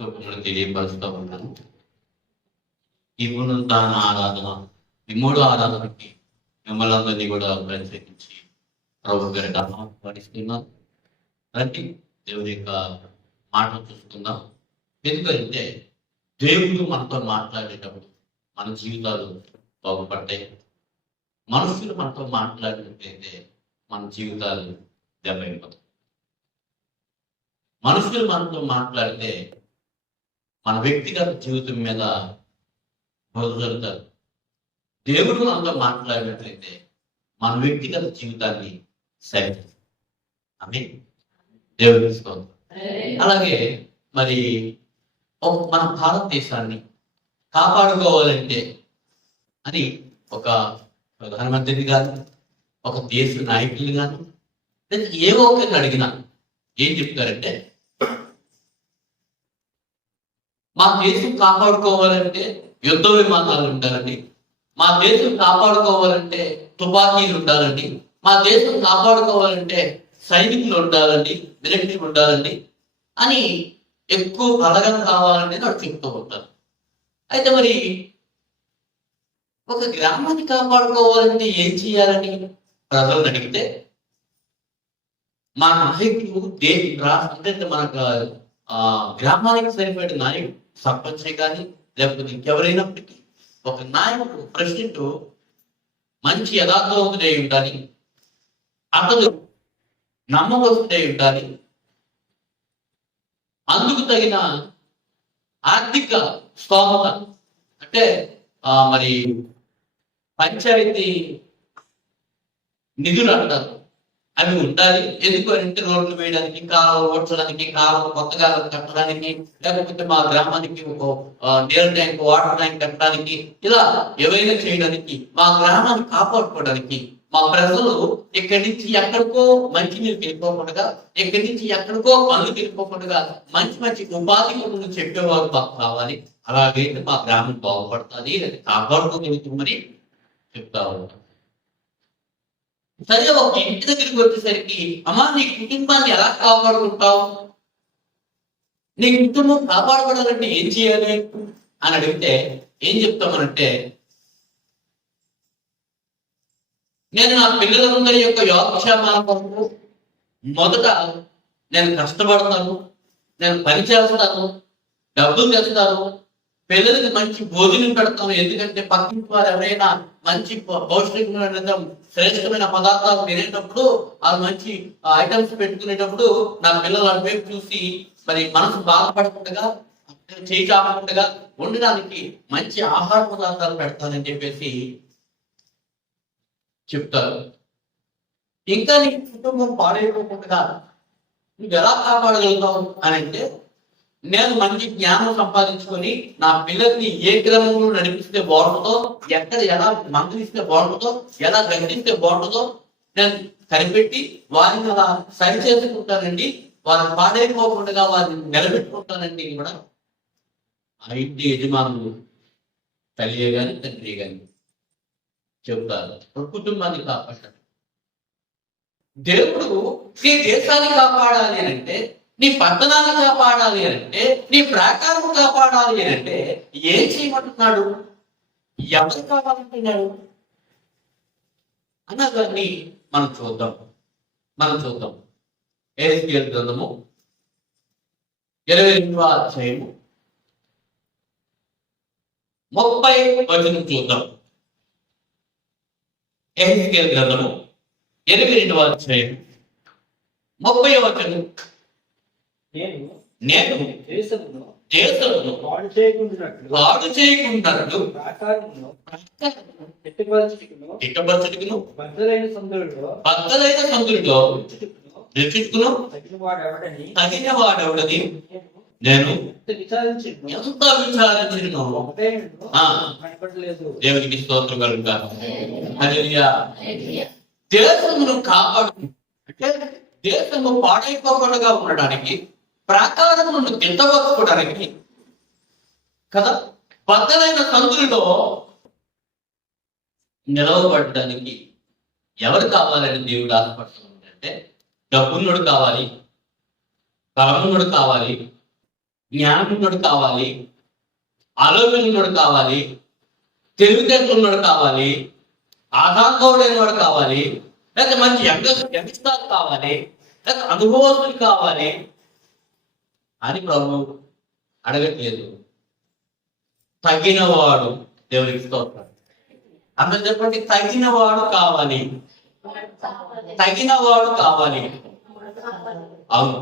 మిమ్మల్ని తెలియపరుస్తూ ఉన్నాను. ఈ పునరుద్ధాన ఆరాధన, ఈ మూడో ఆరాధనకి మిమ్మల్ని అందరినీ కూడా ప్రత్యేకించి ప్రభు గారి ఆహ్వానిస్తున్నాం. రండి దేవుని యొక్క మాటలు చూసుకుందాం. ఎందుకంటే దేవుడు మనతో మాట్లాడేటప్పుడు మన జీవితాలు బాగుపడతాయి. మనుషులు మనతో మాట్లాడినట్లయితే మన జీవితాలు దెబ్బైపోతాయి. మనుషులు మనతో మాట్లాడితే మన వ్యక్తిగత జీవితం మీద బదులుతారు. దేవుడు మనతో మాట్లాడినట్లయితే మన వ్యక్తిగత జీవితాన్ని సరిచేస్తారు. ఆమె దేవుడు తీసుకోవాలి. అలాగే మరి మన భారతదేశాన్ని కాపాడుకోవాలంటే అని ఒక ప్రధానమంత్రిని కానీ ఒక దేశ నాయకులు కానీ లేదా ఏవో ఒకరిని అడిగినా ఏం చెప్తారంటే, మా దేశం కాపాడుకోవాలంటే యుద్ధ విమానాలు ఉండాలండి, మా దేశం కాపాడుకోవాలంటే తుపాకీలు ఉండాలండి, మా దేశం కాపాడుకోవాలంటే సైనికులు ఉండాలండి, మిలిటరీ ఉండాలండి అని ఎక్కువ బలగం కావాలని నాకు చెప్తూ ఉంటారు. అయితే మరి ఒక గ్రామాన్ని కాపాడుకోవాలంటే ఏం చేయాలని ప్రజలను అడిగితే, మా నాయకులు అంటే మనకు గ్రామానికి సరిపడే నాయకుడు సర్పంచ్ కానీ లేకపోతే ఇంకెవరైనప్పటికీ ఒక నాయకుడు ప్రెసిడెంట్ మంచి యథార్థవంతుడై ఉండాలి, అతను నమ్మకస్తుడై ఉండాలి, అందుకు తగిన ఆర్థిక స్తోమత అంటే మరి పంచాయతీ నిధులు అంటారు అవి ఉండాలి. ఎందుకు అంటే రోడ్లు వేయడానికి, కాలువలు ఓడ్చడానికి, కాలువ కొత్త కాలువ కట్టడానికి, లేకపోతే మా గ్రామానికి ఒక నీళ్ళ ట్యాంక్, వాటర్ ట్యాంక్ కట్టడానికి, ఇలా ఏవైనా చేయడానికి, మా గ్రామాన్ని కాపాడుకోవడానికి, మా ప్రజలు ఇక్కడి నుంచి ఎక్కడికో మంచినీళ్ళు వెళ్ళిపోకుండా, ఇక్కడి నుంచి ఎక్కడికో పనులు వెళ్ళిపోకుండా మంచి మంచి ఉపాధి పనులు చెప్పేవారు మాకు కావాలి. అలాగైతే మా గ్రామం బాగుపడుతుంది, అది కాపాడుకోగలుగుతామని చెప్తా ఉంటాం. సరే, ఒక ఇంటి దగ్గరికి వచ్చేసరికి, అమ్మా నీ కుటుంబాన్ని ఎలా కాపాడుకుంటావు, నీ కుటుంబం కాపాడబడాలంటే ఏం చేయాలి అని అడిగితే ఏం చెప్తామనంటే, నేను నా పిల్లలందరి యొక్క యోగక్షేమాల కొరకు మొదట నేను కష్టపడతాను, నేను పని చేస్తాను, డబ్బులు తెస్తాను, పిల్లలకి మంచి భోజనం పెడతాను. ఎందుకంటే పక్కింటి వారు ఎవరైనా మంచి పౌష్టికమైన శ్రేష్టమైన పదార్థాలు తినేటప్పుడు, ఆ మంచి ఐటమ్స్ పెట్టుకునేటప్పుడు నా పిల్లలు అటువైపు చూసి మరి మనసు బాధపడకుండా, చేయి చాపకుండా ఉండడానికి మంచి ఆహార పదార్థాలు పెడతానని చెప్పేసి చెప్తారు. ఇంకా నీ కుటుంబం పాడైపోకుండా నువ్వు ఎలా కాపాడగలుగుతావు అని అంటే, నేను మంచి జ్ఞానం సంపాదించుకొని నా పిల్లల్ని ఏ క్రమంలో నడిపిస్తే బాగుంటుందో, ఎక్కడ ఎలా మందలిస్తే బాగుంటుందో, ఎలా గంటిస్తే బాగుంటుందో నేను కనిపెట్టి వారిని అలా సరి చేసుకుంటానండి, వారిని పాడైపోకుండా వారిని నిలబెట్టుకుంటానండి కూడా ఆ ఇంటి యజమానులు తల్లియే కానీ తండ్రి కానీ చెబుతారు. కుటుంబాన్ని కాపాడాలి. దేవుడు నీ దేశాన్ని కాపాడాలి అని అంటే, నీ పట్టణాన్ని కాపాడాలి అని అంటే, నీ ప్రాకారం కాపాడాలి అని అంటే ఏం చేయమంటున్నాడు, ఎవరు కావాలంటున్నాడు అన్నదాన్ని మనం చూద్దాం. ఎహెజ్కేలు గ్రంథము 22వ అధ్యాయము 30వ వచనం చూద్దాం. ఎహెజ్కేలు గ్రంథము 22వ అధ్యాయం 30వ వచనం. నేను దేశమును పాడు చేయకుండాట్లు బద్దలైన సందులలో రక్షించుకును తగిన వాడెవడని నేను ఎంత విచారించినో దేవునికి స్తోత్రం కలుగుతాను. హల్లెలూయా. దేశమును కాపాడు అంటే దేశము పాడైపోకుండా ఉండడానికి, ప్రాకారములను దిద్దవచ్చుకోవడానికి కదా, బద్దలైన సందులలో నిలవబడడానికి ఎవరు కావాలని దేవుడు ఆశపడుతుందంటే, డబ్బున్నోడు కావాలి, బలమున్నోడు కావాలి, జ్ఞానమున్నోడు కావాలి, ఆలోచనలున్నోడు కావాలి, తెలివితేటలున్నోడు కావాలి, ఆధారపడైన వాడు కావాలి, లేకపోతే మంచి యంగస్టార్ కావాలి, లేకపోతే అనుభవస్తులు కావాలి అని ప్రభు అడగట్లేదు. తగినవాడు, దేవునికి స్తోత్రం. అందరూ చెప్పండి, తగినవాడు కావాలి, తగినవాడు కావాలి. అవును,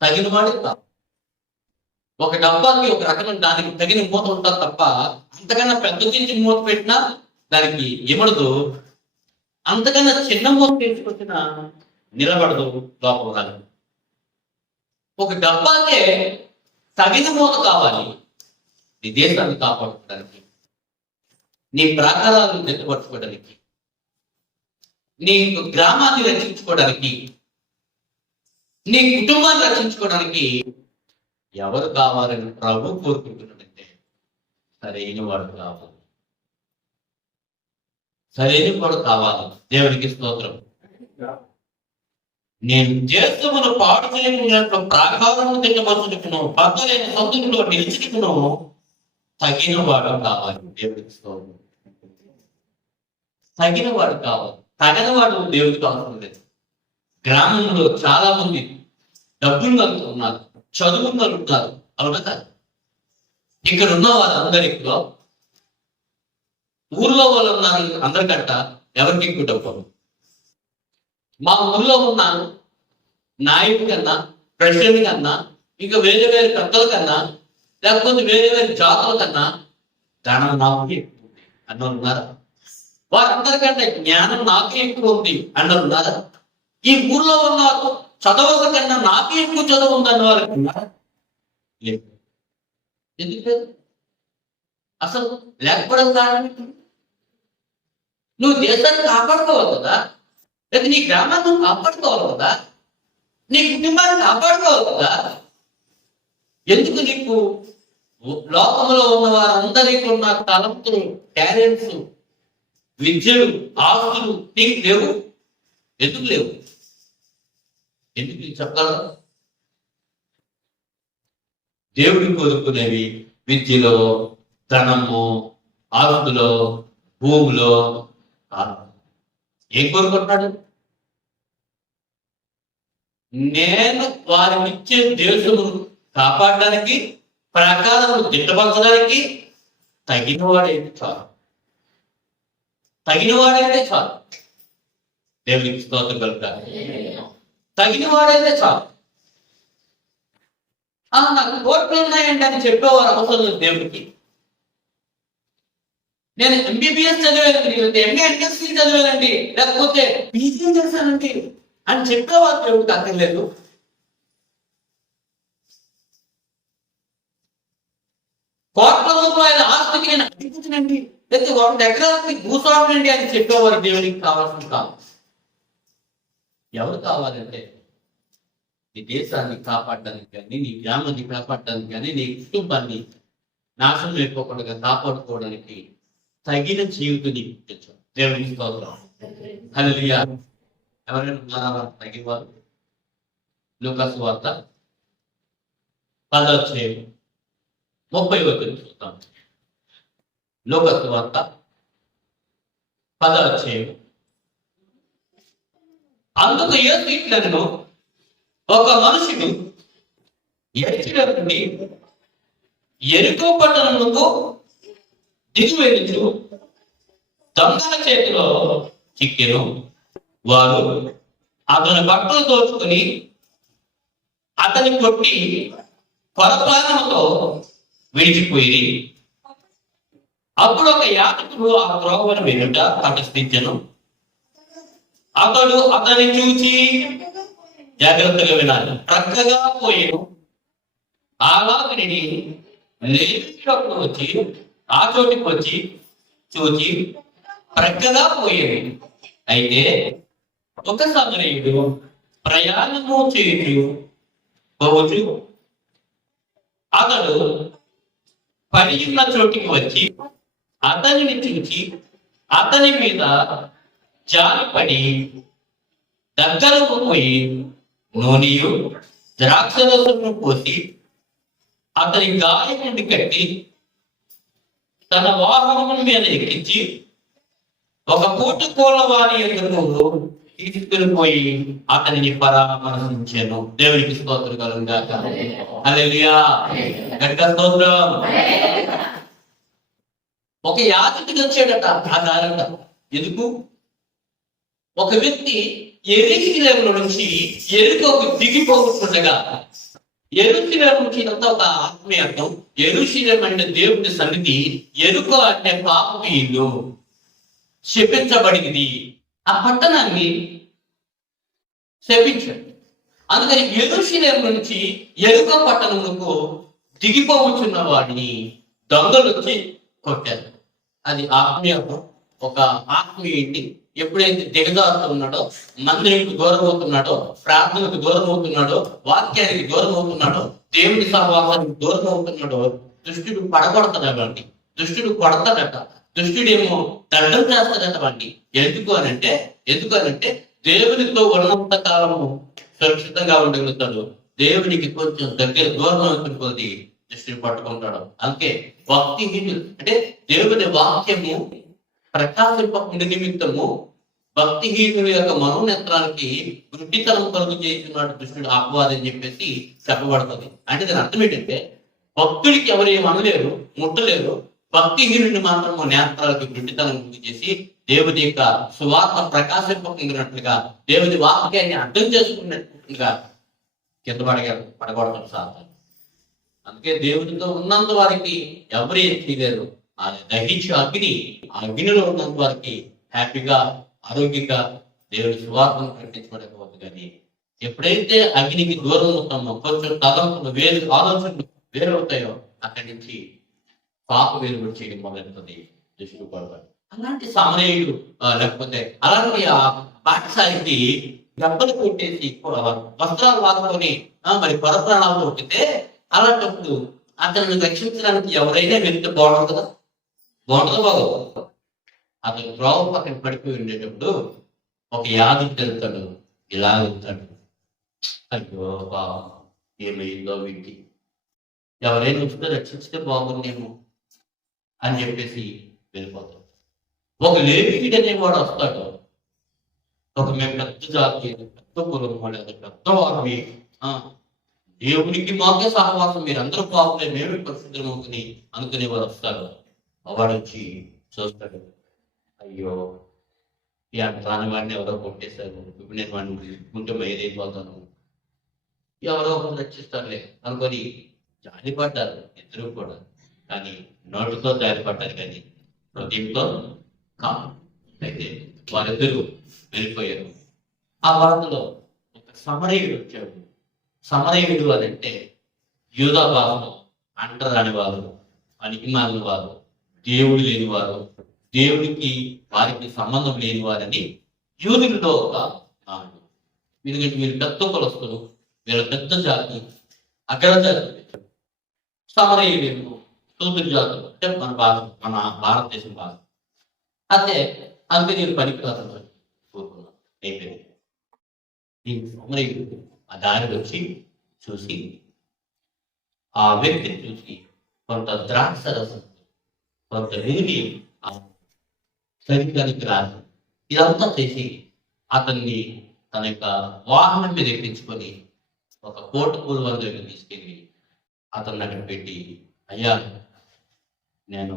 తగినవాడు కావాలి. ఒక డబ్బాకి ఒక రకమైన దానికి తగిన మూత ఉంటుంది తప్ప, అంతకన్నా పెద్ద తీసి మూత పెట్టినా దానికి ఇమడదు, అంతకన్నా చిన్న మూత తీసుకొచ్చినా నిలబడదు లోపల. ఒక డబ్బాకే తగిన మూత కావాలి. నీ దేశాన్ని కాపాడుకోవడానికి, నీ ప్రాకారాలను నెట్టుపట్టుకోవడానికి, నీ గ్రామాన్ని రక్షించుకోవడానికి, నీ కుటుంబాన్ని రక్షించుకోవడానికి ఎవరు కావాలని ప్రభు కోరుకుంటున్నాడంటే సరైన వాడు కావాలి, సరైన వాడు కావాలి. దేవునికి స్తోత్రం. నేను దేశమును పాడు చేయకుండా ప్రాకారము తిట్టవచ్చును, బద్దలైన సందులో నిలిచికును తగిన వాడు కావాలి. దేవుడికి స్తోత్రం. తగిన వాడు కావాలి. తగిన వాడు దేవుడికి అవసరం లేదు. గ్రామంలో చాలా మంది డబ్బులు ఉన్నారు, చదువున్న వాళ్ళు ఉన్నారు, అవునా కాదు? ఇక్కడ ఉన్న వాళ్ళందరిలో ఊర్లో వాళ్ళు ఉన్నారు అందరికంట ఎవరికి ఎక్కువ డబ్బు? మా ఊర్లో ఉన్న నాయకుడి కన్నా, ప్రెసిడెంట్ కన్నా, ఇంకా వేరే వేరే పెద్దల కన్నా, లేకపోతే వేరే వేరే జాతుల కన్నా ధనం నాకే ఎక్కువ ఉంది అన్నోళ్ళు ఉన్నారా? వారందరికంటే జ్ఞానం నాకే ఎక్కువ ఉంది అన్నోళ్ళు ఉన్నారా? ఈ ఊర్లో ఉన్న చదవల కన్నా నాకే ఎక్కువ చదువు ఉందన్న వాళ్ళకి ఉన్నారా? లేదు. ఎందుకు లేదు? అసలు లేకపోవడం కారణం నువ్వు దేశాన్ని కాపాడుకోవాలి కదా, లేదా నీ గ్రామాన్ని కాపాడుకోవాలి కదా, నీ కుటుంబాన్ని కాపాడుకోవాలి కదా. ఎందుకు నీకు లోకంలో ఉన్న వారందరికీ ఉన్న తలంతులు, టాలెంట్స్, విద్యలు, ఆస్తులు నీకు లేవు? ఎందుకు లేవు? ఎందుకు చెప్పగలరా? దేవుడిని కోరుకునేవి విద్యలో, ధనము, ఆస్తులో, భూమిలో ఏం కోరుకుంటున్నాడు? నేను వారికి ఇచ్చే దేశమును కాపాడడానికి, ప్రకారము దిట్టపరచడానికి తగినవాడైతే చాలు, తగినవాడైతే చాలు. దేవునికి స్తోత్రం కలుగుతారు. తగినవాడైతే చాలు. నాకు కోట్లు ఉన్నాయండి అని చెప్పేవారు అవసరం లేదు దేవుడికి. నేను ఎంబీబీఎస్ చదివానండి, ఎంఎస్సీ చదివానండి, లేకపోతే పీజీ చేశానండి అని చెప్పేవారు దేవుడికి అక్కర్లేదు. కోట్ల రూపాయల ఆస్తికి నేను అధిపించనండి, లేకపోతే 100 ఎకరాలకి భూస్వామినండి అని చెప్పేవారు దేవుడికి కావాల్సిన కాదు. ఎవరు కావాలంటే నీ దేశాన్ని కాపాడడానికి కానీ, నీ గ్రామాన్ని కాపాడడానికి కానీ, నీ కుటుంబాన్ని నాశనం అయిపోకుండా కాపాడుకోవడానికి తగిన జీవితం నీకు ఇప్పించు. దేవునికి స్తోత్రం. హల్లెలూయా. ఎవరైనా ఉన్నారా తగిన వారు? లూకా సువార్త 10వ అధ్యాయం 30వ వచనం చూస్తాం. లూకా సువార్త 10వ అధ్యాయం. అందుకు యేసు ఇట్లనెను, ఒక మనుషుడు ఎరిచిలో నుండి యెరికో పట్టణమునకు దిగివెళ్ళుచు దొంగల చేతిలో చిక్కెను. వారు అతని బట్టలు దోచుకుని అతని కొట్టి కొరప్రాణముతో విడిచిపోయి, అప్పుడు ఒక యాజకుడు ఆ త్రోవను వెనుట తటస్థించెను. అతడు అతన్ని చూచి, జాగ్రత్తగా వినాలి, ప్రక్కగా పోయాను. అలాగని లేవికుడు వచ్చి ఆ చోటికి వచ్చి చూచి ప్రక్కగా పోయేది. అయితే ఒక సమరయుడు ప్రయాణము పోవచ్చు అతడు పడి ఉన్న చోటికి వచ్చి అతనిని చూచి అతని మీద జారిపడి దగ్గరకు పోయి నూనెయు ద్రాక్షరసమును పోసి అతని గాయకుడిని కట్టి తన వాహనముల మీద ఎక్కించి ఒక పూటకోళ్ళ వారి ఎదురు తీసుకుని పోయి అతనిని పరామర్శించాను. దేవునికి స్తోత్రం కలుగుగాక. హల్లెలూయా. గట్టిగా స్తోత్రం. ఒక యాజకుడు వచ్చాడట ఆ దారంట. ఎందుకు? ఒక వ్యక్తి యెరూషలేము నుంచి యెరికోకు దిగిపోతుండగా, యెరూషలేము నుంచి ఇదంతా ఒక ఆత్మీయత్వం. యెరూషలేము అంటే దేవుని సన్నిధి, యెరికో అంటే పాపపు ఇల్లు, శపించబడింది. ఆ పట్టణాన్ని శపించాడు. అందుకని యెరూషలేము నుంచి యెరికో పట్టణములకు దిగిపోవచ్చున్న వాడిని దొంగలు వచ్చి కొట్టారు. అది ఆత్మీయత్వం. ఒక ఆత్మీయుడిని ఎప్పుడైతే దిగజారుతూ ఉన్నాడో, మందిరానికి దూరం అవుతున్నాడో, ప్రార్థనకు దూరం అవుతున్నాడో, వాక్యానికి దూరం అవుతున్నాడో, దేవుని సహవాసానికి దూరం అవుతున్నాడో, దుష్టుడు పడగొడతాడట. దుష్టుడు కొడతాడట. దుష్టుడేమో దండం చేస్తాడట వాడిని. ఎందుకు అనంటే దేవునితో ఉన్నంత కాలము సురక్షితంగా ఉండగలుగుతాడు. దేవునికి కొంచెం దగ్గర దూరం అవుతున్న కొద్ది దుష్టుని పట్టుకుంటాడు. అందుకే భక్తిహీనులు అంటే దేవుని వాక్యము ప్రకాశింపకుండా నిమిత్తము భక్తిహీనుల యొక్క మనోనేత్రానికి వృత్తితనం కలుగు చేస్తున్నాడు దుష్టుడు, అపవాది అని చెప్పేసి చెప్పబడుతుంది. అంటే దాని అర్థం ఏంటంటే భక్తుడికి ఎవరేం అనలేరు, ముట్టలేరు. భక్తిహీనుడిని మాత్రము నేత్రాలకు వృత్తితనం కలుగు చేసి దేవుని యొక్క సువార్త ప్రకాశింపకున్నట్లుగా, దేవుని వాక్యాన్ని అర్థం చేసుకున్నట్లుగా కింద పడగొడతాడు సాతాను. అందుకే దేవునితో ఉన్నంత వారికి ఎవరు ఏం చేయలేరు. అది దహించి అగ్ని, ఆ అగ్నిలో ఉన్నంత వారికి హ్యాపీగా ఆరోగ్యంగా దేవుని సువార్తను ప్రకటించబడకపోతుంది. కానీ ఎప్పుడైతే అగ్నికి దూరం అవుతామో, కొంచెం తలంపులు వేరు ఆలోచనలు వేరవుతాయో, అక్కడి నుంచి పాప వేరు చేయడం మొదలవుతుంది. దుష్టుడు పడతాడు. అలాంటి సమరయుడు లేకపోతే అలాంటి ఆ పాఠశాలకి దెబ్బలు కొట్టేసి వస్త్రాలు వాడుకొని మరి పరప్రాణాలు కొట్టితే, అలాంటప్పుడు అతన్ని రక్షించడానికి ఎవరైనా వెళ్తే బాగుంటుంది కదా. బాగుంటుందో బాగోదు. అతను త్రోవ పక్కన పడిపోయి ఉండేటప్పుడు ఒక యాజకుడు వెళ్తాడు, ఇలా వెళ్తాడు. అయ్యో బాబా ఏమైందో వీటికి, ఎవరైనా వస్తే రక్షిస్తే బాగుందేమో అని చెప్పేసి వెళ్ళిపోతాడు. ఒక లేవీయుడు అనేవాడు వస్తాడు. ఒక మేము పెద్ద జాతి, పెద్ద కులం వాడు, పెద్ద వారిని, దేవునికి మాకే సహవాసం, మీరందరూ పాపలే, మేమే పరిశుద్ధం అవుతుంది అనుకునే వాడు వస్తాడు. వాడు వచ్చి చూస్తాడు, అయ్యో ఈ అంటాన్ని వాడిని ఎవరో కొట్టేశారు, ఇప్పుడు నేను వాడిని తీసుకుంటే మైరైపోతాను, ఎవరో ఒకరు రక్షిస్తారులే అనుకొని జాలిపడ్డారు ఇద్దరు కూడా. కానీ నోటితో జాలిపడ్డారు, కానీ హృదయంతో కాదు. అయితే వారిద్దరూ వెళ్ళిపోయారు. ఆ వార్తలో ఒక సమరయుడు వచ్చాడు. సమరయుడు అని అంటే యూదా భాషలో అంటరాని వారు, పనికిమాలిన వారు, దేవుడు లేని వారు, దేవుడికి వారికి సంబంధం లేని వారని యూదులలో ఒక నాడు. ఎందుకంటే వీరు పెద్ద కులస్తులు, వీళ్ళ పెద్ద జాతి, అగ్రజాతి. సమరయుడు సూదుడు జాతులు అంటే మన భాష, మన భారతదేశం భాష. అదే అందుకే నేను పనికిరాదు కోరుకున్నాను. అయిపోయింది. ఈ సమరయుడు ఆ దారి వచ్చి చూసి, ఆ వ్యక్తిని చూసి కొంత ద్రాక్ష రసం, కొంత నూనె శరీరానికి రాదు, ఇదంతా చేసి అతన్ని తన యొక్క వాహనం మీద ఎక్కించుకొని ఒక కోట పూల వారి దగ్గర తీసుకెళ్ళి అతన్ని అక్కడ పెట్టి, అయ్యా నేను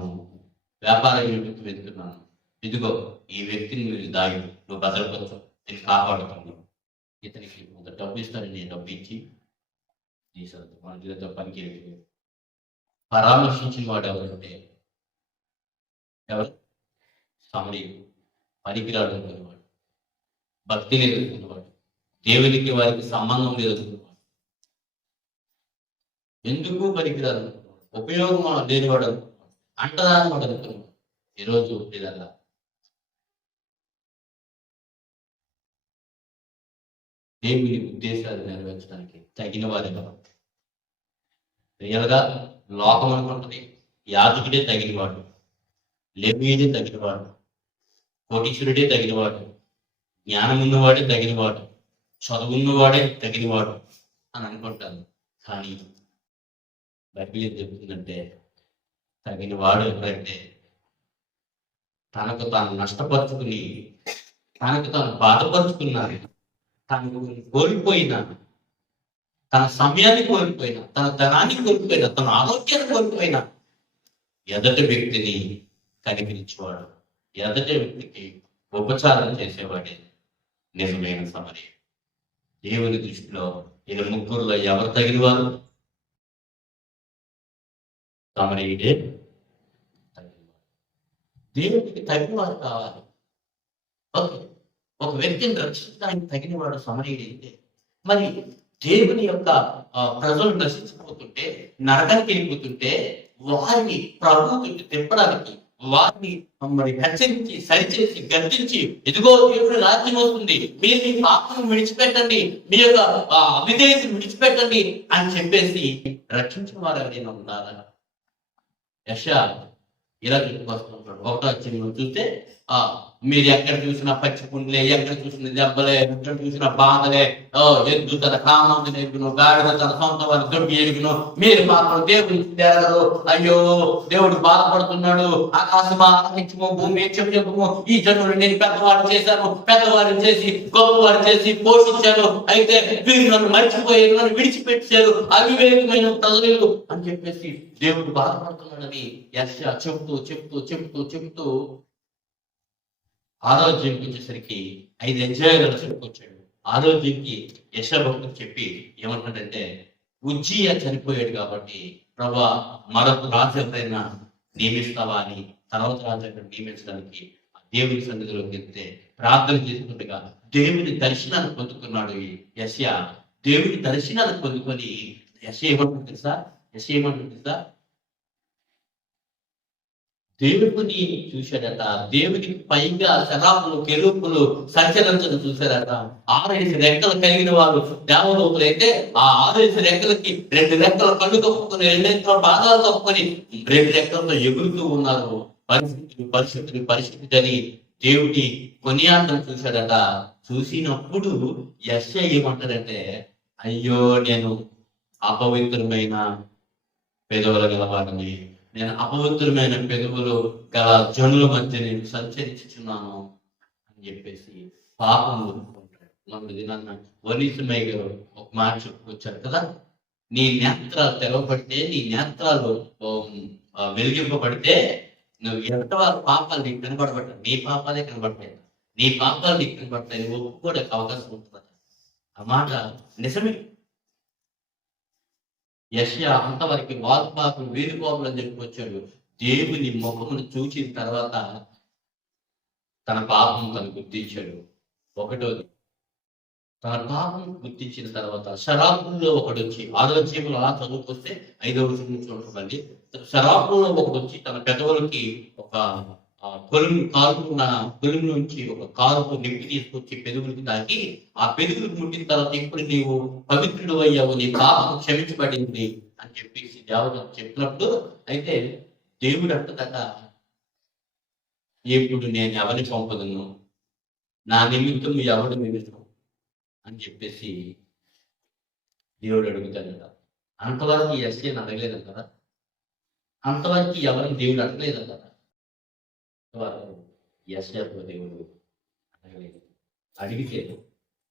వ్యాపార నిమిత్తం వెళ్తున్నాను, ఇదిగో ఈ వ్యక్తిని మీరు దాగి నువ్వు భద్రపరచు, నేను కాపాడుతాను, ఇతనికి కొంత డబ్బు ఇస్తానని నేను డబ్బు ఇచ్చి తీసాను. మన పనికి పరామర్శించిన వాడు ఎవరంటే ఎవరు? సమరయుడు. పనికిరాడు అనుకునేవాడు, భక్తి లేదు అనుకునేవాడు, దేవునికి వారికి సంబంధం లేదు అనుకునేవాడు, ఎందుకు పనికిరాడు అనుకునేవాడు, ఉపయోగం లేనివాడు అనుకునేవాడు, అంటరాని వాడు అనుకునేవాడు. ఈరోజు ఇలా దేవుని ఉద్దేశాలు నెరవేర్చడానికి తగిన వారిగా రియల్గా లోకం అనుకుంటుంది యాజకుడే తగినవాడు, లేవీయుడే తగినవాడు, కోటీశ్వరుడే తగినవాడు, జ్ఞానం ఉన్నవాడే తగినవాడు, చదువున్నవాడే తగినవాడు అని అనుకుంటాను. కానీ బైబిల్ ఏం చెప్తుందంటే తగిన వాడు ఎవరంటే తనకు తాను నష్టపరుచుకుని, తనకు తాను బాధపరుచుకున్నాను, తనకు కోల్పోయిన, తన సమయాన్ని కోల్పోయిన, తన ధనాన్ని కోల్పోయిన, తన ఆరోగ్యాన్ని కోల్పోయిన ఎదటి వ్యక్తిని కనిపించేవాడు, ఎదటి వ్యక్తికి ఉపచారం చేసేవాడే నిజమైన సమరీ. దేవుని దృష్టిలో ఈ ముగ్గురులో ఎవరు తగిన వారు? సమరీయుడే తగినవాడు. దేవునికి తగినవారు కావాలి. ఓకే, ఒక వ్యక్తిని రక్షించడానికి తగినవాడు సమరీయుడు అయితే, మరి దేవుని యొక్క ప్రజలు నశించిపోతుంటే, నరకానికి వెళ్ళిపోతుంటే వారిని ప్రభుత్వం తిప్పడానికి, వారిని మరి హెచ్చరించి, సరిచేసి, గద్దించి, ఇదిగో దేవుని రాజ్యం వస్తుంది, మీరు మీ పాపను విడిచిపెట్టండి, మీ యొక్క అవిధేయతను విడిచిపెట్టండి అని చెప్పేసి రక్షించిన వారు ఎవరైనా ఉన్నారా? యెషయా ఇలా చెప్పుకొస్తుంటాడు. 1వ అధ్యాయం చూస్తే మీరు ఎక్కడ చూసినా పచ్చి పుండ్లే, ఎక్కడ చూసిన దెబ్బలే, ఎక్కడ చూసిన బాధలే, ఎద్దు తన కామాన్ని ఎరుగును, గాడిద తన సొంత వారి దొడ్డి ఎరుగును, మీరు మాత్రం దేవుని తెరగరు, అయ్యో దేవుడు బాధపడుతున్నాడు, ఆకాశమా ఆకాశము, భూమి చెప్పుము, ఈ జనులు నేను పెద్దవాడు చేశాను, పెద్దవారు చేసి గొప్పవారు చేసి పోషించాను, అయితే వీరు నన్ను మర్చిపోయారు, నన్ను విడిచిపెట్టారు, అవివేకమైన ప్రజలు అని చెప్పేసి దేవుడు బాధపడుతున్నాడని యెషయా చెప్తూ చెప్తూ చెప్తూ చెప్తూ ఆరోగ్యంకి వచ్చేసరికి 5 అధ్యాయాలు చెప్పుకొచ్చాడు. ఆరోగ్యంకి యెషయా భక్తుడు చెప్పి ఏమంటాడంటే, ఉజ్జియా చనిపోయాడు కాబట్టి ప్రభా మరొక రాజు ఎవరైనా నియమిస్తావా అని తర్వాత రాజు అక్కడ నియమించడానికి దేవుని సన్నిధిలోకి వెళ్తే ప్రార్థన చేసుకుంటుగా దేవుని దర్శనాన్ని పొందుకున్నాడు ఈ యెషయా. దేవుని దర్శనాన్ని పొందుకొని యెషయా ఏమంటుంది తెలుసా? దేవుడిని చూశాడట, దేవునికి పైగా శరాపులు, కెరూపులు సంచరించడం చూశాడట. 6 రెక్కలు కలిగిన వారు దేవదూతలు అయితే, ఆ 6 రెక్కలకి 2 రెక్కల కళ్ళు కప్పుకొని, 2 రెక్కల పాదాలు కప్పుకొని 2 రెక్కలతో ఎగురుతూ ఉన్నారు. పరిస్థితి అని దేవుడి కొనియాడడం చూశాడట. చూసినప్పుడు యెషయా ఏమంటాడంటే, అయ్యో నేను అపవిత్రమైన పెదవుల గలవాడిని, నేను అపవిత్రమైన పెదవులు గల జనుల మధ్య నేను సంచరించుచున్నాను అని చెప్పేసి పాపం ఒప్పుకుంటాడు. మొన్న దినాన్న వనీసుమయ్య గారు ఒక మాట చెప్పుకొచ్చారు కదా, నీ నేత్రాలు తెరవబడితే, నీ నేత్రాలు వెలిగింపబడితే నువ్వు ఎంతవారు పాపాలు నీకు కనబడబడ్డాయి, నీ పాపాలే కనబడతాయి, నీ పాపాలు నీకు కనబడతాయి, నువ్వు ఒప్పుకోవడానికి అవకాశం ఉంటుంది. ఆ మాట నిజమే. యెషయా అంతవరకు వాగ్పాపులు, వీరిపాపులు అని చెప్పుకొచ్చాడు. దేవుని ముఖమును చూసిన తర్వాత తన పాపం తను గుర్తించాడు. ఒకటోది, తన పాపం గుర్తించిన తర్వాత శరాపుల్లో ఒకడు వచ్చి, 6వ అధ్యాయంలో అలా చదువుకొస్తే 5వ వచనం నుంచి ఉంటుంది. శరాపుల్లో ఒకడు వచ్చి తన పెదవులకి ఒక కొలుము నుంచి ఒక కారుకు నింపి తీసుకొచ్చి పెదవులకి తాకి, ఆ పెదవులకు ముట్టిన తర్వాత ఇప్పుడు నీవు పవిత్రుడు అయ్యావు, నీ పాపం క్షమించబడింది అని చెప్పేసి దేవత చెప్పినప్పుడు, అయితే దేవుడు అంటదట, ఇప్పుడు నేను ఎవరిని పంపదును, నా నిమిత్తం ఎవడు నిమిత్తం అని చెప్పేసి దేవుడు అడుగుతాడట. అంతవరకు యెషయాను అడగలేదంట కదా, అంతవరకు ఎవరిని దేవుడు అడగలేదంట. యెషయా దేవుడు అడగలేదు. అడిగితే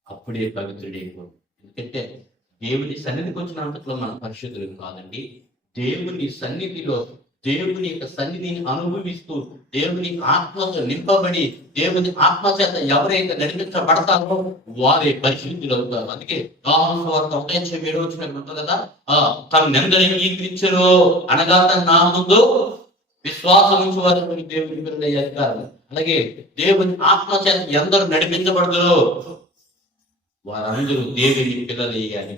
అప్పుడే పవిత్రుడైపోడు. ఎందుకంటే దేవుని సన్నిధికి వచ్చినంతలో మనం పరిశుద్ధులు కాదండి. దేవుని సన్నిధిలో దేవుని యొక్క సన్నిధిని అనుభవిస్తూ దేవుని ఆత్మతో నింపబడి దేవుని ఆత్మ చేత ఎవరైతే నడిపించబడతారో వారే పరిశుద్ధులు అవుతారు. అందుకే యోహాను సువార్త 1:7 ఉంటుంది కదా, తను నిందను అంగీకరించరు అనగా తన నా ముందు విశ్వాసం నుంచి వారు దేవుని పిల్లలయ్యారు కాదు. అలాగే దేవుని ఆత్మ చేత ఎందరూ నడిపించబడతారో వారందరూ దేవుని పిల్లలయ్యారు.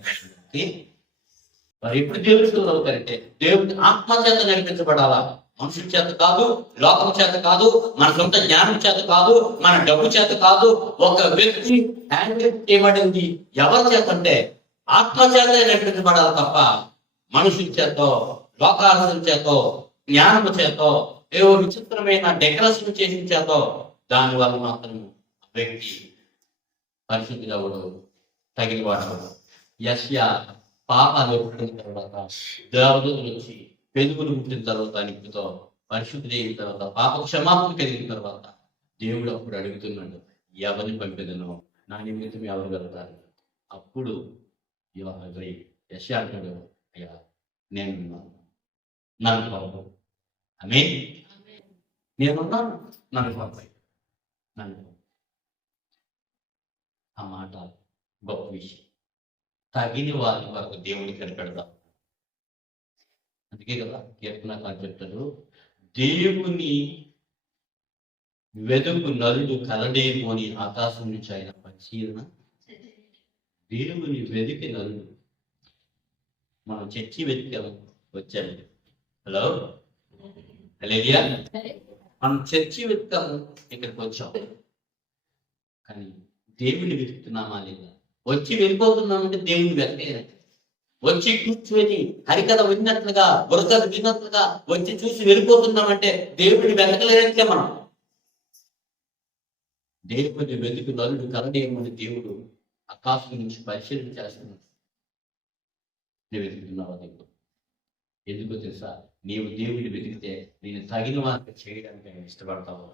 మరి ఎప్పుడు దేవుని పిల్లలు అవుతారంటే దేవుని ఆత్మ చేత నడిపించబడాలా, మనుషుల చేత కాదు, లోకం చేత కాదు, మన సొంత జ్ఞానం చేత కాదు, మన డబ్బు చేత కాదు. ఒక వ్యక్తి హ్యాండిల్ చేయబడింది ఎవరి చేత అంటే ఆత్మ చేత నడిపించబడాలి తప్ప మనుషుల చేతో, లోకాల చేతో, జ్ఞానము చేతో, ఏవో విచిత్రమైన డెకరేషన్ చేసిన చేతో దాని వల్ల మాత్రం వ్యక్తి పరిశుద్ధి అవ్వడు, తగిన వాడు. యెషయా పాపాలు పుట్టిన తర్వాత దేవదూతలు వచ్చి పెరుగులు పుట్టిన తర్వాత నిప్పుతో పరిశుద్ధి అయిన తర్వాత పాప క్షమాపణ కలిగిన తర్వాత దేవుడు అప్పుడు అడుగుతున్నాడు, ఎవరిని పంపిదను, నా నిమిత్తం ఎవరు వెళ్తారు? అప్పుడు యెషయా అంటాడు, అయ్యా నేను నన్ను పంపు. ఆమేన్. నేనున్నాను, నన్ను పంపై, నన్ను పంపు. ఆ మాట గొప్ప విషయం. తగిన వారి వరకు దేవుడికి కనిపెడదాం. అందుకే కదా కీర్తనకారుడు చెప్తాడు, దేవుని వెదుకు నరుడు కలడేమో అని ఆకాశం నుంచి ఆయన పరిశీలన. దేవుని వెతికి నరుడు. మనం చర్చి వెతికి వచ్చాము. హలో హల్లెలూయా. మనం చర్చి వెతికాము, ఇక్కడికి వచ్చాం. కానీ దేవుని వెతుకుతున్నామా లేదా? వచ్చి వెళ్ళిపోతున్నామంటే దేవుని వెతకేనంటే. వచ్చి కూర్చొని హరికథ విన్నట్లుగా బుర్రకథ విన్నట్లుగా వచ్చి చూసి వెళ్ళిపోతున్నామంటే దేవుడిని వెతకలేదంటే మనం. దేవుని వెతుకు నరుడు కలడేమని దేవుడు ఆకాశం నుంచి పరిశీలన చేస్తున్నాడు. నువ్వు వెతుకుతున్నావా? దేవుడు ఎందుకో తెలుసా? నీవు దేవుడిని వెతికితే నేను తగిన వారికి చేయడానికి ఆయన ఇష్టపడతావు.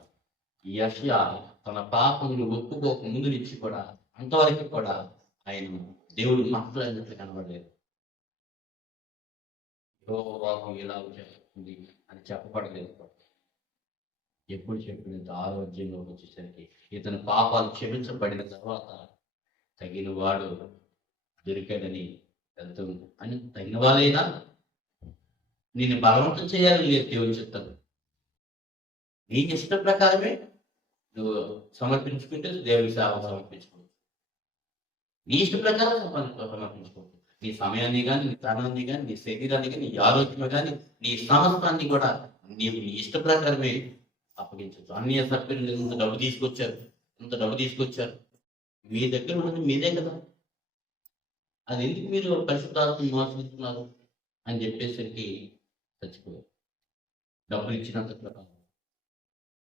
యెషయా తన పాపములు ఒప్పుకోక ముందు నుంచి కూడా అంతవరకు కూడా ఆయన దేవుడు మాట్లాడినట్లు కనబడలేదు. యెహోవాకు ఇలా చేస్తుంది అని చెప్పబడలేదు. ఎప్పుడు చెప్పినంత ఆరోగ్యంలోకి వచ్చేసరికి ఇతని పాపాలు క్షమించబడిన తర్వాత తగిన వాడు దొరికాడని వెళ్తుంది అని. తగిన వాళ్ళైనా నేను బలవంతం చేయాలని లేదు దేవుని చెప్తాను. నీ ఇష్ట ప్రకారమే నువ్వు సమర్పించుకుంటే దేవుని సేవ సమర్పించుకోవచ్చు. నీ ఇష్ట ప్రకారం సమర్పించుకోవచ్చు. నీ సమయాన్ని కానీ, నీ ప్రాణాన్ని కానీ, నీ శరీరాన్ని కానీ, నీ ఆరోగ్యం కానీ, నీ సమస్తాన్ని కూడా నీవు నీ ఇష్ట ప్రకారమే అప్పగించవచ్చు. అన్య సభ్యులు ఇంత డబ్బు తీసుకొచ్చారు, మీ దగ్గర ఉన్నది మీదే కదా, అది ఎందుకు మీరు పరిశుద్ధాత్మను మోసగిస్తున్నారు అని చెప్పేసరికి చచ్చిపోయారు. డబ్బులు ఇచ్చినంత ప్రకారం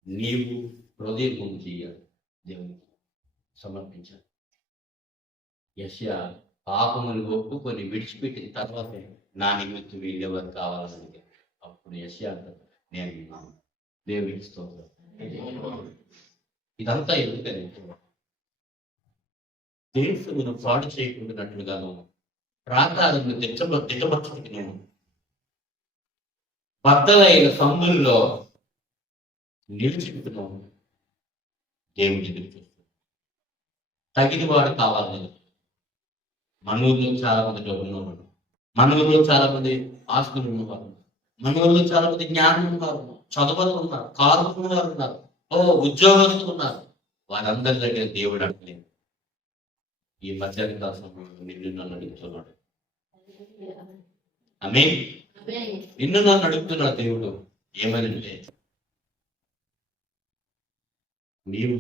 నీవు హృదయం ముందు చేయాలి, దేవునికి సమర్పించాలి. యెషయా పాపములు ఒప్పుకొని విడిచిపెట్టిన తర్వాతే నా నిమిత్తం వెళ్ళేవారు కావాలని. అప్పుడు యెషయా అంటారు, నేను ఉన్నాను. దేవునికి స్తోత్రం. ఇదంతా ఎందుకని దేశమును పాడు చేయకుండానట్లుగాను ప్రాంతాలను దిట్టపరచుటకు నేను బద్దలైన సందుల్లో నిలిచిపెట్టున్నాను. దేవుని ఎదురు చూస్తున్నాను. తగిన వాడు కావాలని. మన ఊర్లో చాలా మంది డబ్బులు ఉన్నవాడు, మన ఊర్లో చాలా మంది ఆస్తులు ఉన్నవారు, మన ఊర్లో చాలా మంది జ్ఞానం ఉన్నారు, చదువులు ఉన్నారు, కారులు వారు ఉన్నారు, ఉద్యోగస్తులు ఉన్నారు. వారందరి దగ్గర దేవుడు అడగలేదు. ఈ మధ్యాహ్న కాలంలో నిన్ను నన్ను అడుగుతున్నాడు. ఆమేన్. నిన్ను నన్ను అడుగుతున్నాడు దేవుడు. ఏమనంటే నీవు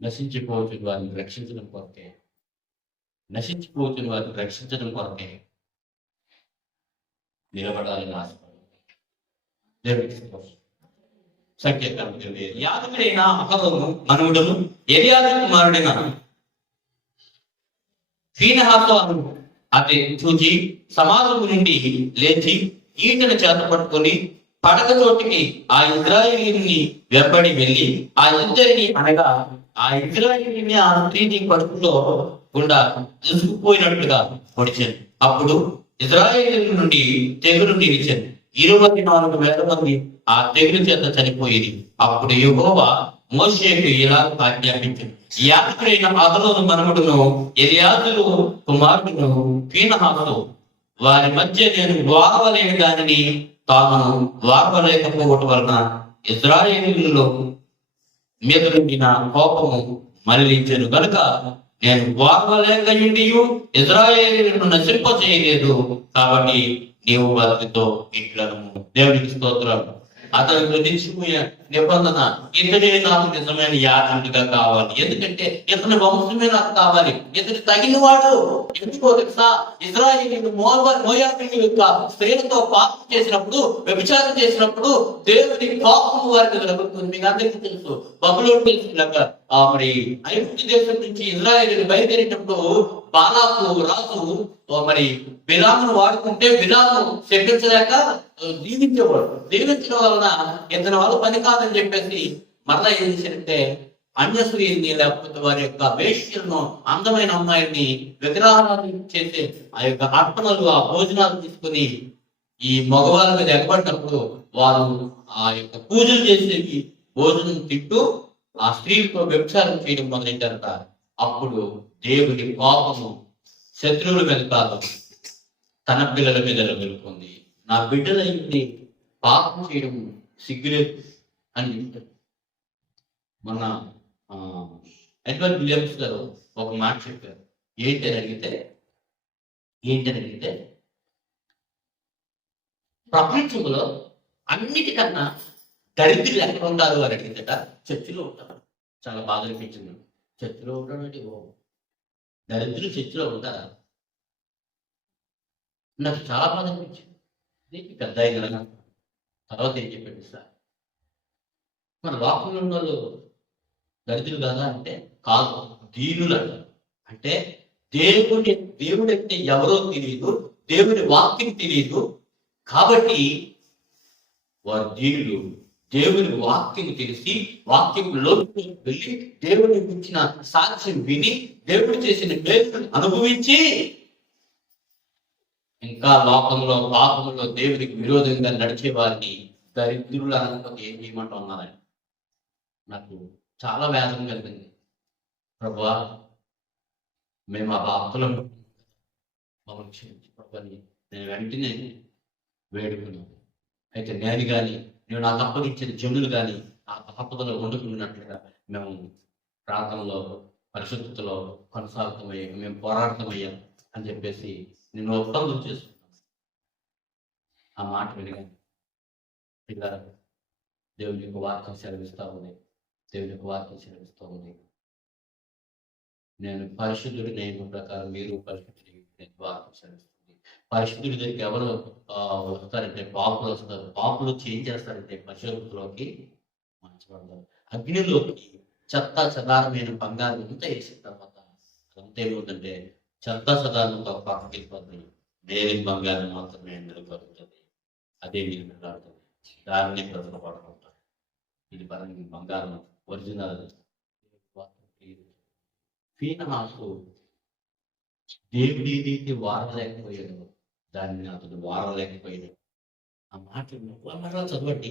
నశించిపోతున్న వారిని రక్షించడం కొరకే, నిలబడాలని ఆశపడు. సంఖ్యాకాలం యాజకుడైన అహరోను మనవుడును ఎలియాజరు కుమారుడైన ఫీనెహాసు అతని చూచి సమాజము నుండి లేచి ఈటను చేత పట్టుకొని పడక చోటికి ఆ ఇశ్రాయేలీయుని వెంబడి వెళ్ళి ఆ ఇద్దరిని అనగా ఆ ఇశ్రాయేలీయుని ఆ స్త్రీని కడుపులో గుండా తీసుకుపోయినట్లుగా పొడిచాను. అప్పుడు ఇశ్రాయేలీయుల నుండి తెగులు నిలిచాను. 24,000 మంది ఆ తెగులు చేత చనిపోయేది. అప్పుడు యెహోవా మోషేకు ఇలా ఆజ్ఞాపించాడు, యాజకుడైన అహరోను మనవడును ఎలియాజరు కుమారుడును ఫీనెహాసు వారి మధ్య నేను వారవలేని దానిని తాను వారవలేకపోవటం వలన ఇశ్రాయేలీయులలో మీద నుండి నా కోపము మళ్లించెను గనుక నేను వారవలేకయుండియు ఇశ్రాయేలీయులను నశింపచేయలేదు. కాబట్టి నీవు వారితో ఇట్లను. దేవునికి స్తోత్రం. అతను నిలిచిపోయే నిబంధన, ఇతడే నాకు నిజమైన యాజకుడిగా కావాలి, ఎందుకంటే ఇతని వంశమే నాకు కావాలి, ఇతడు తగిన వాడు. ఎందుకో తెలుసా? ఇశ్రాయేలీయులు మోయాబీయుల యొక్క స్త్రీలతో పాపం చేసినప్పుడు, వ్యభిచారం చేసినప్పుడు దేవుని కోపం వారి మీద రగులుతుంది. మీకు అందరికీ తెలుసు. బబులోను తెలిసినాక మరి ఐగుప్తు దేశం నుంచి ఇశ్రాయేలీయులు బయలుదేరేటప్పుడు బాలాకు రాజు మరి బిలామును వాడుకుంటే బిలాము శపించలేక దీవించేవాడు. దీవించడం వలన ఇతని వల్ల పని కాదని చెప్పేసి మరలా ఏం చేశారంటే అన్యస్త్రీని లేకపోతే వారి యొక్క వేష్యలను, అందమైన అమ్మాయిని విగ్రహాలను చేసే ఆ యొక్క అర్పణలు, ఆ భోజనాలు తీసుకుని ఈ మగవాళ్ళ మీద ఎగబడినప్పుడు వారు ఆ యొక్క పూజలు చేసేవి భోజనం తింటూ ఆ స్త్రీలతో వ్యభిచారం చేయడం మొదలెట్టారట. అప్పుడు దేవుని కోపము శత్రువుల మీద కాదు, తన పిల్లల మీద వెలుకుంది. నా బిడ్డలైంది పాపం చేయడం సిగ్గులేదు అని చెప్తారు. మన ఎడ్వర్డ్ విలియమ్స్ గారు ఒక మాట చెప్పారు. ఏంటని అడిగితే ప్రపంచంలో అన్నిటికన్నా దరిద్రులు ఎక్కడ ఉంటారు అని అడిగితే చర్చిలో ఉంటారు. చాలా బాధ అనిపించింది. చర్చిలో ఉంటాడు అంటే దరిద్రులు చర్చిలో ఉంటారా? నాకు చాలా బాధ అనిపించింది. దీనికి పెద్ద అయిన తర్వాత ఏం చెప్పండి సార్, మన లోకంలో ఉన్న వాళ్ళు దరిద్రులు కదా అంటే కాదు, దీనులు అంటారు. అంటే దేవుడు అంటే ఎవరో తెలియదు, దేవుడి వాక్యం తెలియదు కాబట్టి వారు దీనులు. దేవుని వాక్యం తెలిసి వాక్యంలోకి వెళ్ళి దేవుని ఇచ్చిన సాక్ష్యం విని దేవుడు చేసిన మేలును అనుభవించి ఇంకా లోకంలో పాపంలో దేవునికి విరోధంగా నడిచే వారిని దరిద్రులు అనకపోతే ఏం చేయమంటూ ఉన్నారని నాకు చాలా వేదన కలిగింది. ప్రభువా, మేము ఆ భక్తులను మమ్మల్ని క్షమించి ప్రభుని నేను వెంటనే వేడుకున్నాను. అయితే నేను నాకు అప్పగించిన జనులు కానీ ఆ తప్పదలో వండుకున్నట్లుగా మేము ప్రార్థనలో పరిశుద్ధతలో కొనసాగుతామయ్యాం, మేము పోరాడతామయ్యాం అని చెప్పేసి నేను ఒప్పందం చేసుకున్నాను. ఆ మాట వినగానే ఇలా దేవుని యొక్క వాక్యం సెలవిస్తూ ఉంది. నేను పరిశుద్ధుడి నియమం ప్రకారం మీరు పరిశుద్ధుడి వాక్యం సెలవిస్తుంది. పరిశుద్ధుడి దగ్గరికి ఎవరు వస్తారంటే పాపులు వస్తారు. పాపులు చేంజ్ చేస్తారంటే పరిశుద్ధులోకి మంచివాళ్ళు అగ్నిలోకి చెత్త చెదారమైన బంగారం అంతా వేసిన తర్వాత అదంతా ఏమవుతుందంటే చెత్త చెదారంతో పక్కకి వెళ్ళిపోతుంది. వేరే బంగారం మాత్రమే నిలబడుతుంది. అదే మీరు నిలబడుతుంది. దాన్ని ప్రజలు పడుకుంటారు. ఇది పరంగా బంగారం ఒరిజినల్. ఫీనహాసు దేవుడు ఏదైతే వారలేకపోయాడు దాన్ని అతను వారలేకపోయాడు. ఆ మాటలు మరలా చదవండి.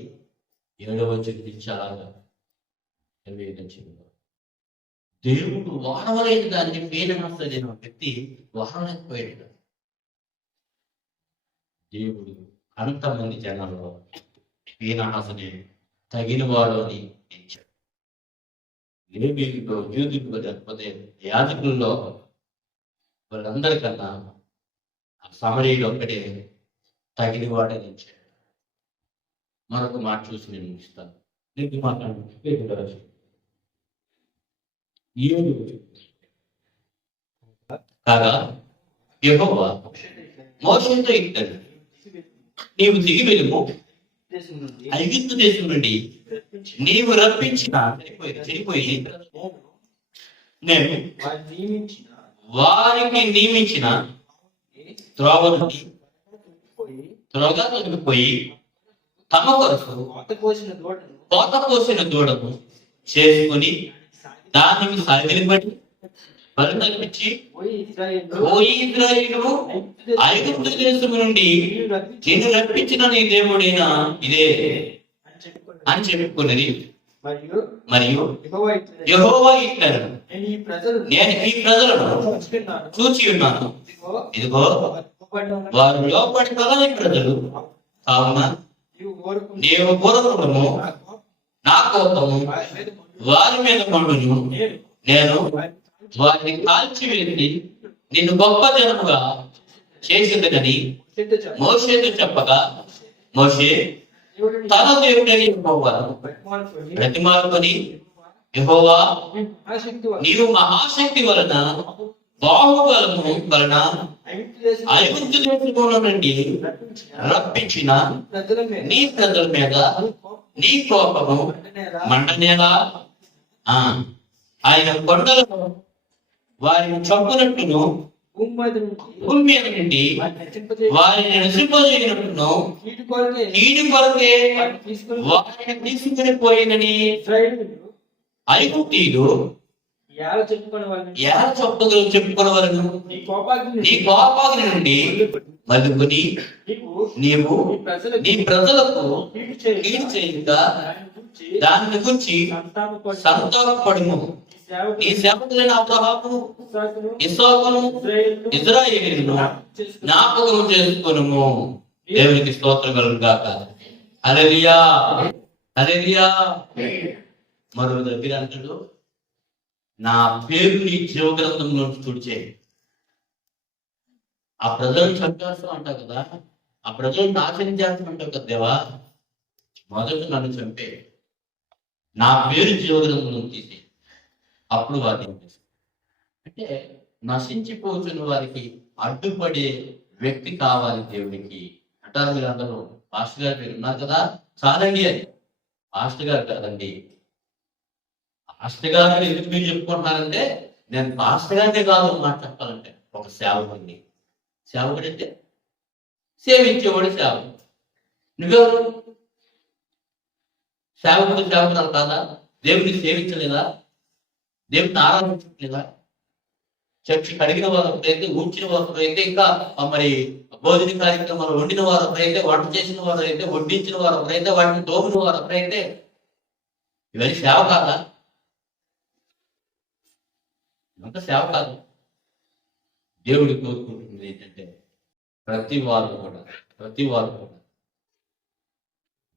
7వ వచనం నుంచి అలాగా 25 నుంచి దేవుడు వారవలేని దాన్ని ఫీనహాసు అనే వ్యక్తి వారలేకపోయాడు. దేవుడు అంతమంది జనాల్లో ఫీనహాసుని తగిన వాడు అని ఇచ్చాడు. లేవీయుల్లో, యూదుల్లో, లేకపోతే యాజకుల్లో వాళ్ళందరికన్నా సమరీయుడు ఒక్కడే తగిన వాడని ఇచ్చాడు. మరొక మాట చూసి నేను ముగిస్తాను. నేను మాట్లాడు కాగా యెహోవా మోషేతో ఇట్టాడు, నీవు దిగి వెళ్ళము, ఐగుప్తు దేశం నుండి నీవు రప్పించిన చనిపోయి నేను వారికి నియమించిన త్రోవను త్వరగా తొలగిపోయి తమ కొరకు కోత పోసిన దూడను చేసుకుని దానికి సరిదిని బట్టి బలి తప్పించి ఓ ఇశ్రాయేలు ఐగుప్తు దేశం నుండి నిన్ను రప్పించిన నీ దేవుడైన ఇదే అని చెప్పుకున్నది. మరియు యెహోవా ఇట్లనెను, నేను ఈ ప్రజలను చూచి ఉన్నాను. ఇదిగో వారు లోపడి కలని ప్రజలు కావున నీవు పూర్వము నా కోపము వారి మీద పండును. నేను వారిని కాల్చివేసి నిన్ను గొప్ప జనముగా చేసిందని మోషేతో చెప్పగా, మోషే తన దేవుడైన యెహోవాను ప్రతిమాలుకొని, యెహోవా నీవు మహాశక్తి వలన బాహుబలము వలన ఐగుప్తు దేశంలో నుండి రప్పించిన నీ ప్రజల మీద నీ కోపము మండనేలా ఆయన కొండలను వారిని చంపునట్టును భూమి మీద నుండి వారిని నశింపజేయనట్టును కీడు కొరకే వారిని తీసుకుని పోయినని ఐగుప్తీయులు ఎలా చెప్పుకునేవారు? నీ కోపాగ్ని నుండి మలుపుని నీవు నీ ప్రజలకు కీడు చేయుట దాని గురించి సంతాపపడుము. ఈ సేవకులైన అబ్రహాము, ఇస్సాకును, ఇజ్రాయేలును జ్ఞాపకం చేసుకొనుము. దేవునికి స్తోత్రం కలుగును గాక. హల్లెలూయా, హల్లెలూయా. మరో దగ్గర అంటాడు, నా పేరుని జీవగ్రంథంలో తుడిచే. ఆ ప్రజలను చంపేస్తాం అంటావు కదా, ఆ ప్రజలను నాశనం చేస్తాం అంటావు కదా దేవా, మొదట నన్ను చంపే, నా పేరు జీవగ్రంథంలో తీసి అప్పుడు వారిని అంటే నశించిపోతున్న వారికి అడ్డుపడే వ్యక్తి కావాలి దేవునికి అంటారు. మీరు అందరూ పాస్టర్ గారు మీరు ఉన్నారు కదా, చాలండి అని. పాస్టర్ గారు కాదండి. పాస్టర్ గారు ఎందుకు మీరు చెప్పుకుంటున్నారంటే, నేను పాస్టర్ గారినే కాదు మాట చెప్పాలంటే ఒక సేవకుడిని. సేవకుడు అంటే సేవించేవాడు సేవకుడు. నువ్వెవరు? సేవకుడు కాదా? దేవుని సేవించలేదా? దేవుని ఆరాధించలేదా? చర్చి కడిగిన వారు ఒకరైతే, ఊడ్చిన వారు ఒకరైతే, ఇంకా మరి భోజన కార్యక్రమాలు వండిన వారు ఒకరైతే, వంట చేసిన వారు అయితే, వడ్డించిన వారు ఒకరైతే, వాటిని తోమిన వారు ఒకరైతే, ఇవన్నీ సేవ కాదా? ఇదంతా సేవ కాదు. దేవుడి కోరుకుంటుంది ఏంటంటే ప్రతి వారు కూడా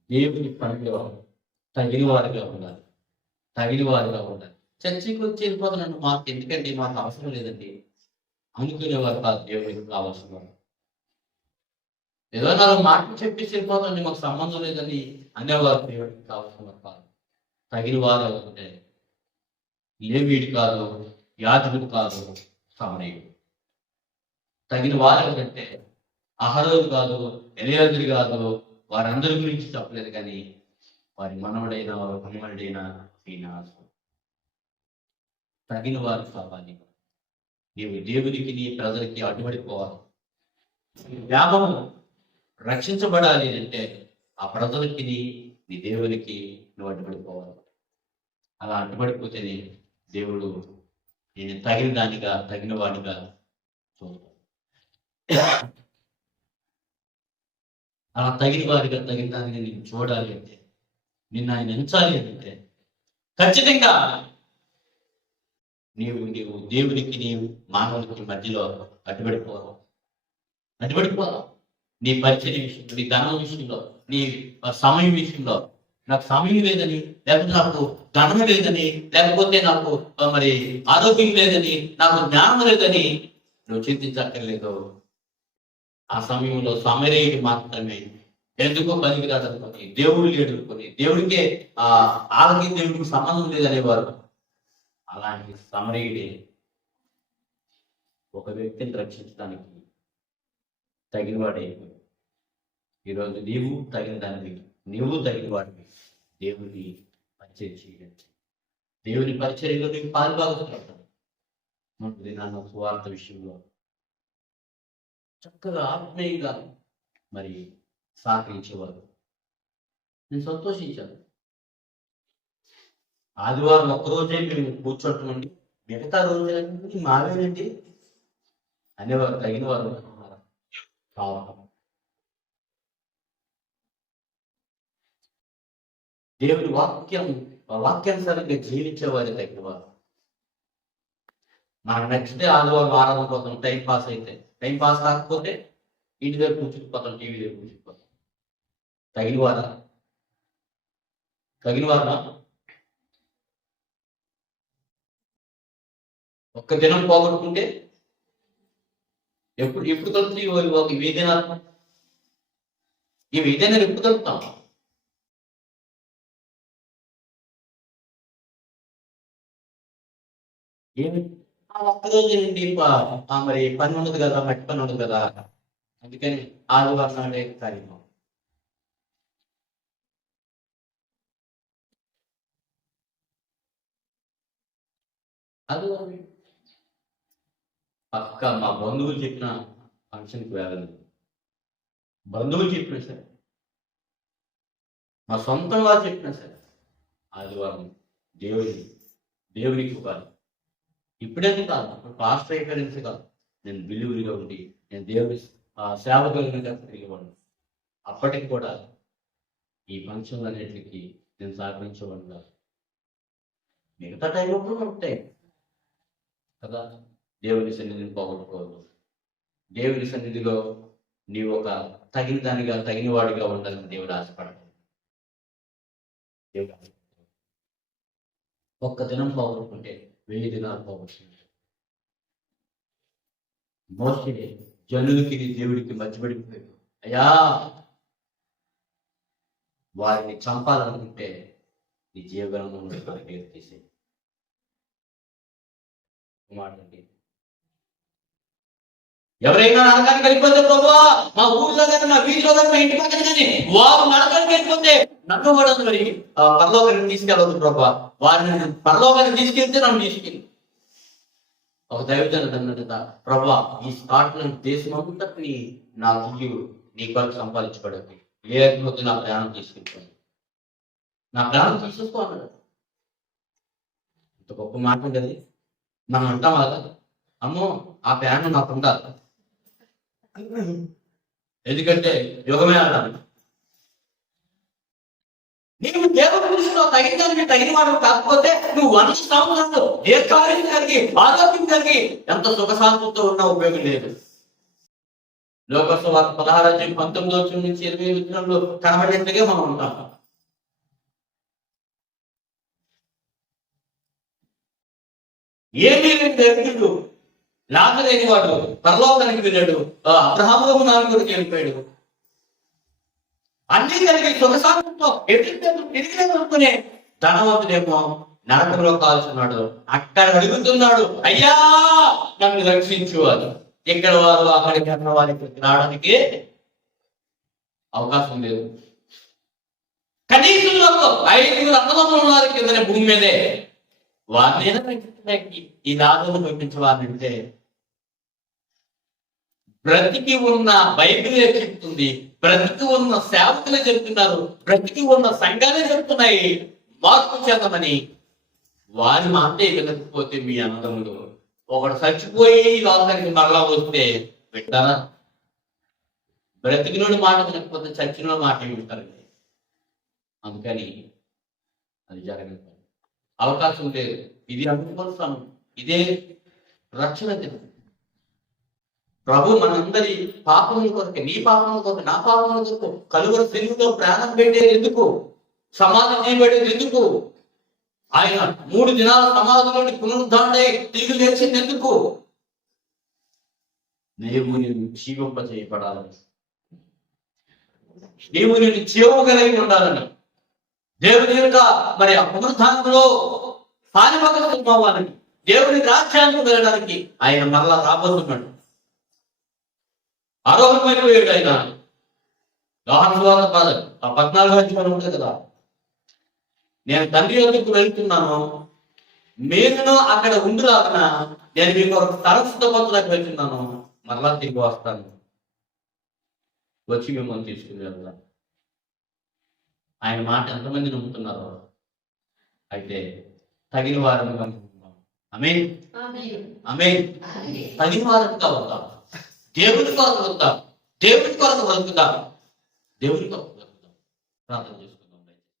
దేవుని పనిలో తగిన వారిగా ఉండాలి. చర్చికి వచ్చి వెళ్ళిపోతున్నాను, మాకు ఎందుకండి, మాకు అవసరం లేదండి అనుకునేవారు కాదు. దేవుడికి కావాల్సిన వారు ఏదో నాలుగు మాటలు చెప్పేసి వెళ్ళిపోతాండి, మాకు సంబంధం లేదని అనేవారు దేవుడికి కావాల్సిన వారు కాదు. తగిన వారు ఎవరంటే లేవీయుడు కాదు, యాజకుడు కాదు, సమరయుడు. తగిన వారు ఎవరంటే అహరోను కాదు, ఎలియాజరు కాదు, వారందరి గురించి చెప్పలేదు, కానీ వారి మనవడైన వారి కుమారుడైన ఫీనాసు. తగిన వారు కావాలి. నీవు దేవునికి నీ ప్రజలకి అడ్డుపడిపోవాలి. వ్యాపం రక్షించబడాలి అంటే ఆ ప్రజలకి నీ దేవునికి నువ్వు అడ్డుపడిపోవాలి. అలా అడ్డుపడిపోతేనే దేవుడు నేను తగిన వాడిగా చూస్తాడు. అలా తగిన దానిగా నేను చూడాలి అంటే, నిన్ను ఆయన ఎంచాలి అంటే ఖచ్చితంగా నీవు దేవునికి నీవు మానవునికి మధ్యలో అడ్డుపడిపోవాలి. నీ పరిచయ విషయంలో, నీ ధనం విషయంలో, నీ సమయం విషయంలో, నాకు సమయం లేదని, లేకపోతే నాకు ధనం లేదని, లేకపోతే నాకు మరి ఆరోగ్యం లేదని, నాకు జ్ఞానం లేదని నువ్వు చింతించక్కర్లేదు. ఆ సమయంలో సమరయుడు మాత్రమే ఎందుకో పనికిరాదనుకొని, దేవుడు లేడుకొని, దేవుడికే ఆలకి దేవుడికి సంబంధం లేదనేవారు. అలాంటి సమరయుడే ఒక వ్యక్తిని రక్షించడానికి తగినవాడైపోయి, ఈరోజు నీవు తగిన వాడివి దేవుని పరిచయం చేయడానికి. దేవుని పరిచర్యలో నీకు పాల్గొంటున్నాడు. నాన్న సువార్త విషయంలో చక్కగా ఆత్మీయంగా మరి సహకరించేవారు. నేను సంతోషించాను. ఆదివారం ఒక్కరోజే మేము కూర్చోటమండి, మిగతా రోజులన్నీ మావేనండి అనేవారు. తగిన వారు కావాలి. దేవుని వాక్యానుసారంగా జీవించేవారే తగిన వారు. మనకు నచ్చితే ఆదివారం ఆరాధన కోసం టైం పాస్ అయితే, టైం పాస్ కాకపోతే ఇంటి దగ్గర కూర్చుకుపోతాం, టీవీ దగ్గర కూర్చుకుపోతాం. తగిన వారా? ఒక్క దినం పోగొట్టుకుంటే ఎప్పుడు కలుపుతుంది ఒక వీధినాలు? ఈ వీధినాలు ఎప్పుడు కలుపుతాం? ఏమి ఒక్కరోజు నుండి మరి పని ఉండదు కదా, మట్టి పని ఉండదు కదా, అందుకని ఆదివారం నాడే కార్యక్రమం. అది పక్క మా బంధువులు చెప్పిన ఫంక్షన్కి వెళ్ళను, బంధువులు చెప్పినా సరే, మా సొంతం వాళ్ళు చెప్పినా సరే ఆదివారం దేవునికి ఇవ్వాలి. ఇప్పుడేది కాదు, అప్పుడు పాస్టర్ అయిపోయిన కాదు, నేను బిలీవరిగా ఉండి నేను దేవుడి సేవ కలిగినగా తిరిగేవాడిని. అప్పటికి కూడా ఈ ఫంక్షన్లు అన్నిటికీ నేను సహకరించేవాడిని కాదు. మిగతా టైంలో కూడా ఉంటాయి కదా. దేవుని సన్నిధిని పోగొట్టుకోవద్దు. దేవుని సన్నిధిలో నీవు ఒక తగిన దానిగా తగిన వాడిగా ఉండాలని దేవుడు ఆశపడతాడు. ఒక్క దినం పోగొట్టుకుంటే 1000 దినాలు పోగొట్టుకుంటే. మోసే జనులకి దేవుడికి మధ్యపడిపోయాడు. అయ్యా, వారిని చంపాలనుకుంటే నీ జీవగ్రంథంలో పేరు తీసే మాట. ఎవరైనా నరకానికి వెళ్ళిపోతే ప్రభువా, మా ఊళ్ళో కానీ మా వీధిలో కానీ మా ఇంటి పక్కన కానీ వారు నరకానికి వెళ్ళిపోతే నన్ను కూడా మరి పరలోకానికి తీసుకెళ్ళవద్దు ప్రభువా, వారిని పరలోకానికి తీసుకెళ్తే నన్ను తీసుకెళ్ళి. ఒక దైవజనుడు అన్నట్టుగా, ప్రభువా ఈ స్కాట్లాండ్ దేశం అంతటిని నా జీవుడు నీ కొరకు సంపాదించుకోవడానికి లేకపోతే నా ప్రాణం తీసుకెళ్ళిపోయి, నా ప్రాణం తీసేసుకోవాలి. ఇంత గొప్ప మాట ఉండేది. మనం అంటాం కదా, అమ్మో ఆ ప్రాణం నాకు ఉండాలి, ఎందుకంటే యుగమే అన్నాను. నీవు దేవుడి దృష్టిలో తగిన దానికి తగిన వాడు కాకపోతే నువ్వు 100 సంవత్సరాలు దీర్ఘాయువు కలిగి ఆరోగ్యం కలిగి ఎంత సుఖశాంతితో ఉన్నా ఉపయోగం లేదు. లోకసువార్త 16:19 నుంచి 20 కనబడేట్టుగా మనం ఉంటాం. ఏమీ లేదు, లాజరు వాడు పరలోకానికి వెళ్ళాడు, అబ్రహాము నాన్నకి వెళ్ళిపోయాడు. అన్ని కలిగి సుఖశాంతితో తిరిగి అనుకునే ధనవంతుడేమో నరకంలో కాల్చున్నాడు. అక్కడ అడుగుతున్నాడు, అయ్యా నన్ను రక్షించు అని. ఇక్కడ వారు అక్కడికి అన్న వారికి రావడానికి అవకాశం లేదు. కనీసం 5 అన్నదమ్ములు ఉన్నారు కిందనే భూమి మీదే. వారిని ఈ లాజరును పంపించవాలంటే బ్రతికి ఉన్న బైబిలే చెప్తుంది, బ్రతికి ఉన్న సేవకులే చెప్తున్నారు, బ్రతికి ఉన్న సంఘాలే చెప్తున్నాయి మార్పు చెందమని. వారి మాటే వినకపోతే మీ అన్నదమ్ములు ఒకడు చచ్చిపోయి లోకానికి మరలా వస్తే వింటారా? బ్రతికినోడి మాట వినకపోతే చచ్చినోడి మాట వింటారండి. అందుకని అది జరగదు, అవకాశం లేదు. ఇది అనుకుంటాను, ఇదే రక్షణ దినం. ప్రభు మనందరి పాపముల కొరకు, నీ పాపముల కొరకు, నా పాపముల కొరకు కలువరి శిలువలో ప్రాణం పెట్టేది ఎందుకు? సమాధి చేయబడేది ఎందుకు? ఆయన 3 దినాల సమాధిలోని పునరుద్ధారణై తిరిగి లేచింది ఎందుకు? నీవు నేను జీవింప చేయబడాలని, నీవు నేను జీవము కలిగి ఉండాలని, దేవుని యొక్క మరి ఆ పునరుద్ధానంలో పాలిభాగస్వామి అవ్వాలని, దేవుని రాజ్యానికి వెళ్ళడానికి ఆయన మరలా రాబోతున్నాడు. ఆరోహణమైపోయాడు ఆయన. యోహాను సువార్త 14 ఉంటుంది కదా, నేను తండ్రి యొద్దకు వెళ్తున్నాను, మీరును అక్కడ ఉండులాగిన నేను మీకు ఒక స్థలం సిద్ధపరచడానికి వెళ్తున్నాను, మరలా తిరిగి వస్తాను, వచ్చి మిమ్మల్ని తీసుకుని వెళ్తాను. ఆయన మాట ఎంతమంది నమ్ముతున్నారు? అయితే తగిన వారిని కనుక్కుంటాం. ఆమేన్, ఆమేన్. తగిన వారిగా వద్దాం, దేవుని కొరకు వద్దాం, దేవుని కొరకు బ్రతుకుతాం, దేవుని కొరకు బ్రతుకుతాం. ప్రార్థన చేసుకుంటాం.